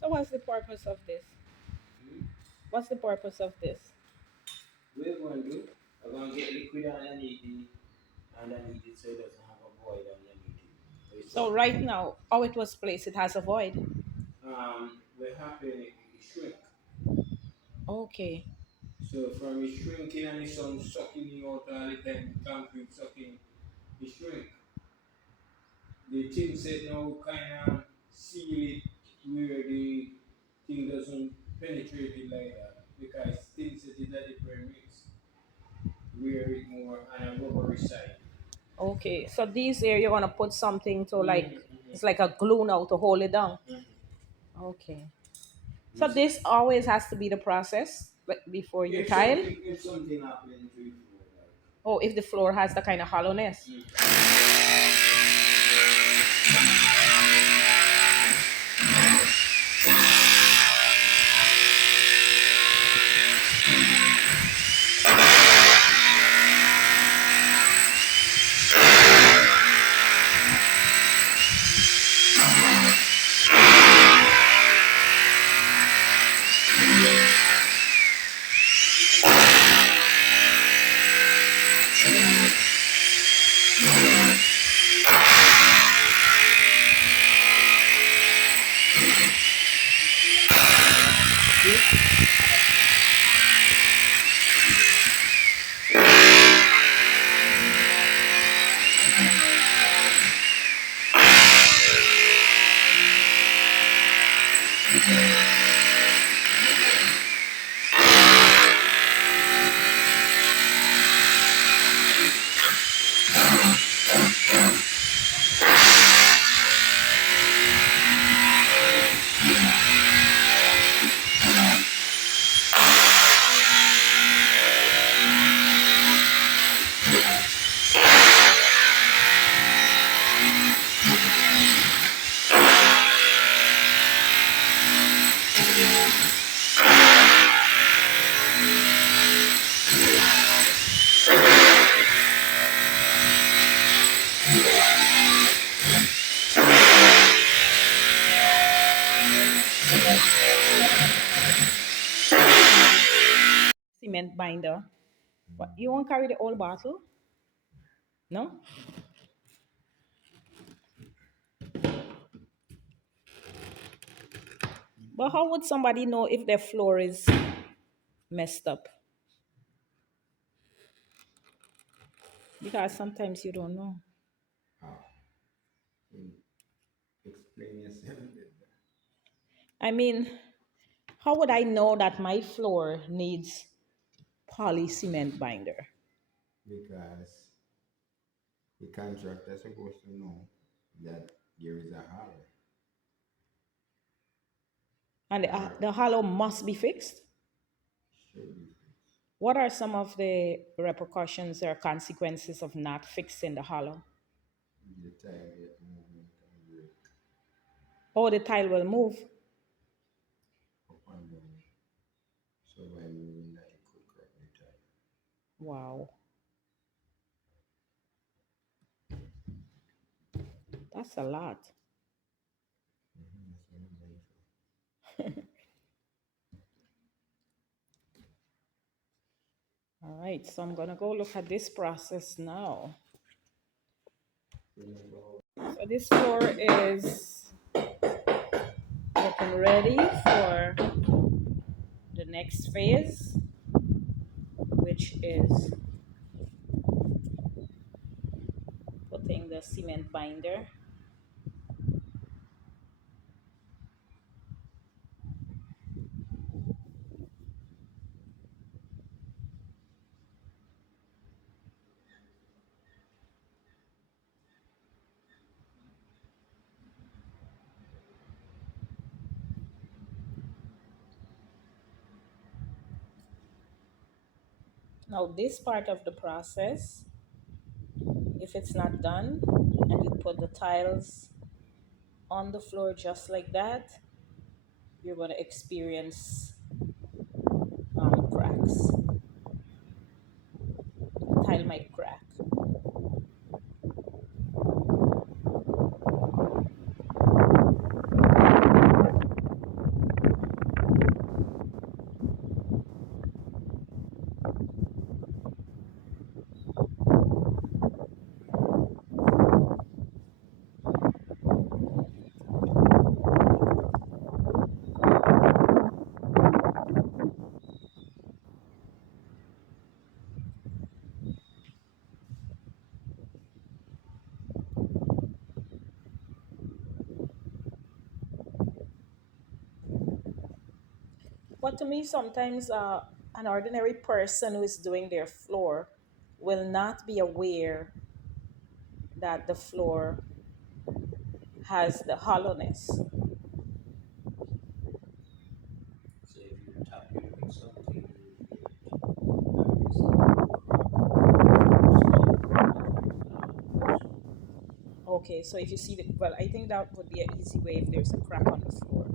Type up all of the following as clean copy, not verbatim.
So what's the purpose of this? What's the purpose of this? We're going to do, we're going to get liquid underneath it so it doesn't have a void underneath it. So it's So right now, how it was placed, it has a void. we're happy it shrink. Okay. So from it shrinking and the sun sucking you out all the time, the concrete sucking, it shrink. The thing said now kind of seal it where the thing doesn't penetrate it like that because things said it a different mix, wear it more on a rubbery side. Okay. So these here you're gonna put something to like Mm-hmm. it's like a glue now to hold it down. Mm-hmm. Okay. So Yes, sir. this always has to be the process like before you tile. If something happened to it, like. Oh, if the floor has the kind of hollowness. Mm. Cement binder. What, you won't carry the whole bottle? No? But how would somebody know if their floor is messed up? Because sometimes you don't know. How? Mm, Explain yourself better. I mean, how would I know that my floor needs poly cement binder? Because the contractor is supposed to know that there is a hollow And or the hollow must be fixed? should be fixed. What are some of the repercussions or consequences of not fixing the hollow? The tire get movement and break Oh, the tile will move. up and down. So by moving that it could crack the tire. Wow, that's a lot. That's what I'm going for. All right, so I'm gonna go look at this process now. Remember how So this floor is getting ready for the next phase, which is putting the cement binder. Now, this part of the process, if it's not done and you put the tiles on the floor just like that, you're going to experience cracks. The tile might crack. But to me, sometimes an ordinary person who is doing their floor will not be aware that the floor has the hollowness. So if you tap it with something, you will feel it. That means it will crack. So you know that there is a hollowness. Okay, so if you see the, well, I think that would be an easy way if there's a crack on the floor.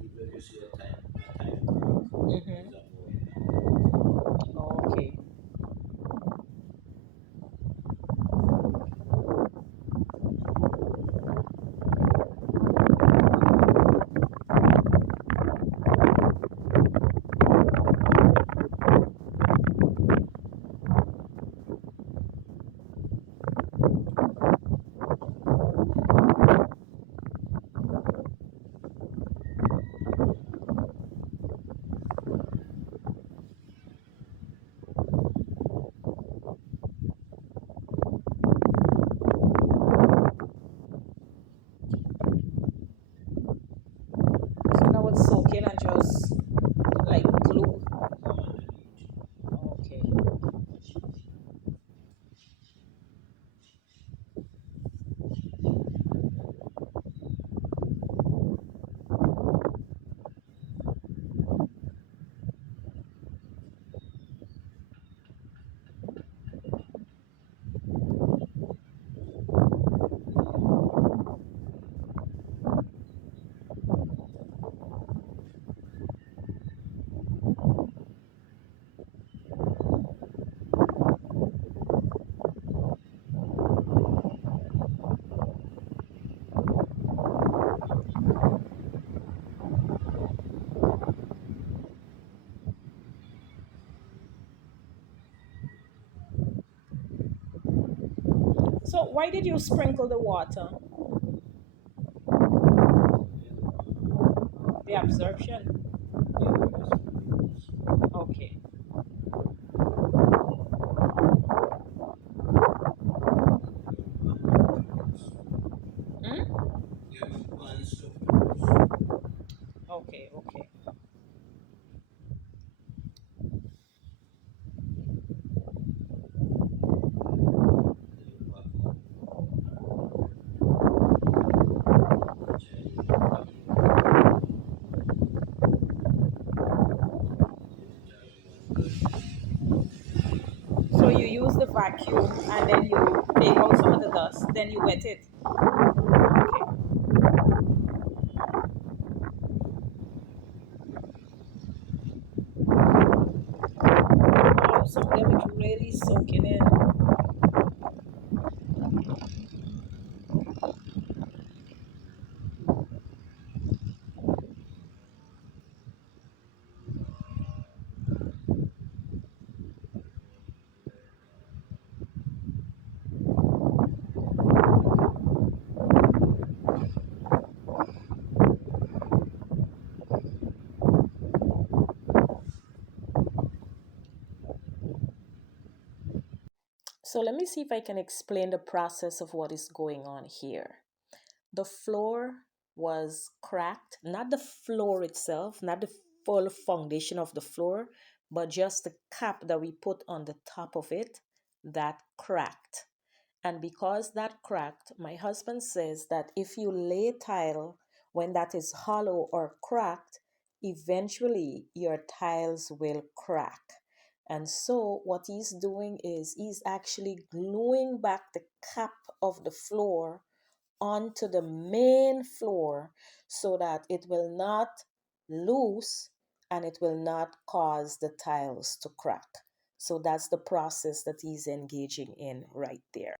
Even you see a tiny crack, is a Mm-hmm. bowing down. Okay. So why did you sprinkle the water? Yeah, The absorption. yeah, we just Okay. we have pan and tools. Hmm? We have a pan and stuff to use. Okay, okay. And you back up and try to vacuum it out. You have to try to flush it. So you use the vacuum and then you take out some of the dust, then you wet it. Okay. Wow, some of them is really soaking in. So let me see if I can explain the process of what is going on here. The floor was cracked, not the floor itself, not the full foundation of the floor, but just the cap that we put on the top of it that cracked. And because that cracked, my husband says that if you lay tile when that is hollow or cracked, eventually your tiles will crack. And so, what he's doing is he's actually gluing back the cap of the floor onto the main floor so that it will not loose and it will not cause the tiles to crack. So that's the process that he's engaging in right there.